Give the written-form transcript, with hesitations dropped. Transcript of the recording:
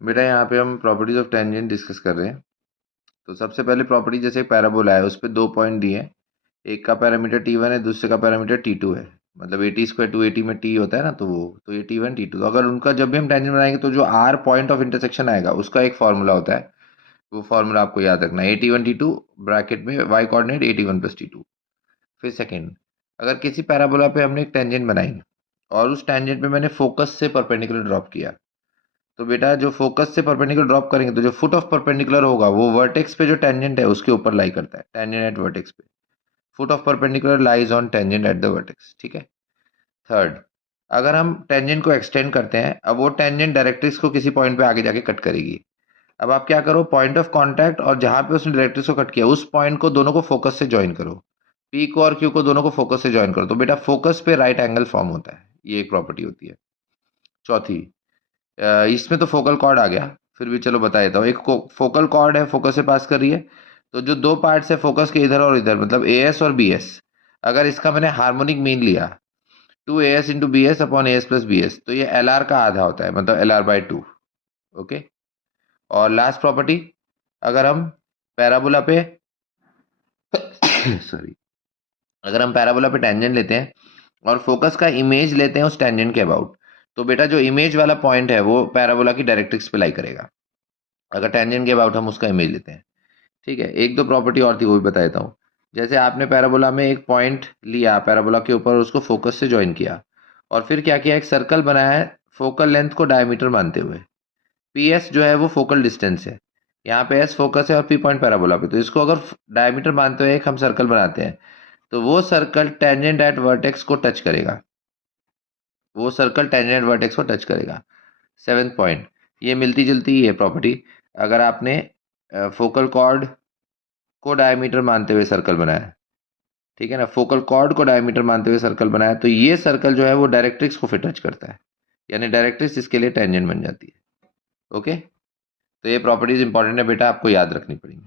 बेटा यहाँ पे हम प्रॉपर्टीज ऑफ टेंजेंट डिस्कस कर रहे हैं। तो सबसे पहले प्रॉपर्टी, जैसे पैराबोला है उस पर 2 पॉइंट दिए हैं। एक का पैरामीटर T1 है, दूसरे का पैरामीटर T2 है। मतलब 80² 280 में T होता है ना, तो ये T1 T2। तो अगर उनका जब भी हम टेंजेंट बनाएंगे तो जो R पॉइंट ऑफ इंटरसेक्शन आएगा उसका एक फॉर्मूला होता है। वो फॉर्मूला आपको याद रखना है, A T1 T2 ब्रैकेट में y coordinate A T1 plus T2। फिर सेकंड, अगर किसी पैराबोला पे हमने एक टेंजेंट बनाई और उस टेंजेंट पे मैंने फोकस से परपेंडिकुलर ड्रॉप किया, तो बेटा जो फोकस से परपेंडिकुलर ड्रॉप करेंगे तो जो फुट ऑफ परपेंडिकुलर होगा वो वर्टेक्स पे जो टेंजेंट है उसके ऊपर लाई करता है, टेंजेंट एट वर्टेक्स पे। Foot of perpendicular lies on tangent at the vertex, ठीक है। थर्ड, अगर हम टेंजेंट को एक्सटेंड करते हैं, अब वो टेंजेंट डायरेक्ट्रिक्स को किसी पॉइंट पे आगे जाके कट करेगी। अब आप क्या करो, पॉइंट ऑफ कांटेक्ट और जहां पे उसने डायरेक्ट्रिक्स को कट किया उस पॉइंट को दोनों को फोकस से ज्वाइन करो। पी को और क्यू को दोनों को फोकस से ज्वाइन करो तो बेटा फोकस पे राइट एंगल फॉर्म होता है। ये एक प्रॉपर्टी होती है। चौथी, इसमें तो फोकल कॉर्ड आ गया, फिर भी चलो बता देता हूँ। एक फोकल कॉर्ड है, फोकस से पास कर रही है। तो जो दो पार्ट्स है फोकस के, इधर और इधर, मतलब ए एस और बी एस, अगर इसका मैंने हार्मोनिक मीन लिया 2 AS into B S upon AS plus B S, तो ये एल आर का आधा होता है, मतलब LR/2। ओके। और लास्ट प्रॉपर्टी, अगर हम पैराबोला पे सॉरी, अगर हम पैराबोला पे टेंजेंट लेते हैं और फोकस का इमेज लेते हैं उस टेंजेंट के अबाउट, तो बेटा जो इमेज वाला पॉइंट है वो पैराबोला की डायरेक्ट्रिक्स पे लाई करेगा, अगर टेंजेंट के अबाउट हम उसका इमेज लेते हैं। ठीक है, एक दो प्रॉपर्टी और थी वो भी बता देता हूँ। जैसे आपने पैराबोला में एक पॉइंट लिया पैराबोला के ऊपर, उसको फोकस से ज्वाइन किया और फिर क्या किया, एक सर्कल बनाया है फोकल लेंथ को डायमीटर मानते हुए। पी एस जो है वो फोकल डिस्टेंस है, यहाँ पे एस फोकस है और पी पॉइंट पैराबोला पे। तो इसको अगर डायमीटर मानते हुए एक हम सर्कल बनाते हैं, तो वो सर्कल टेंजेंट एट वर्टेक्स को टच करेगा। वो सर्कल टेंजेंट वर्टेक्स को टच करेगा। सेवेंथ पॉइंट, ये मिलती जुलती ही है प्रॉपर्टी। अगर आपने फोकल कॉर्ड को डायमीटर मानते हुए सर्कल बनाया, ठीक है ना, फोकल कॉर्ड को डायमीटर मानते हुए सर्कल बनाया, तो ये सर्कल जो है वो डायरेक्ट्रिक्स को फिर टच करता है, यानी डायरेक्ट्रिक्स इसके लिए टेंजेंट बन जाती है। ओके। तो ये प्रॉपर्टीज इंपॉर्टेंट है बेटा, आपको याद रखनी पड़ेंगी।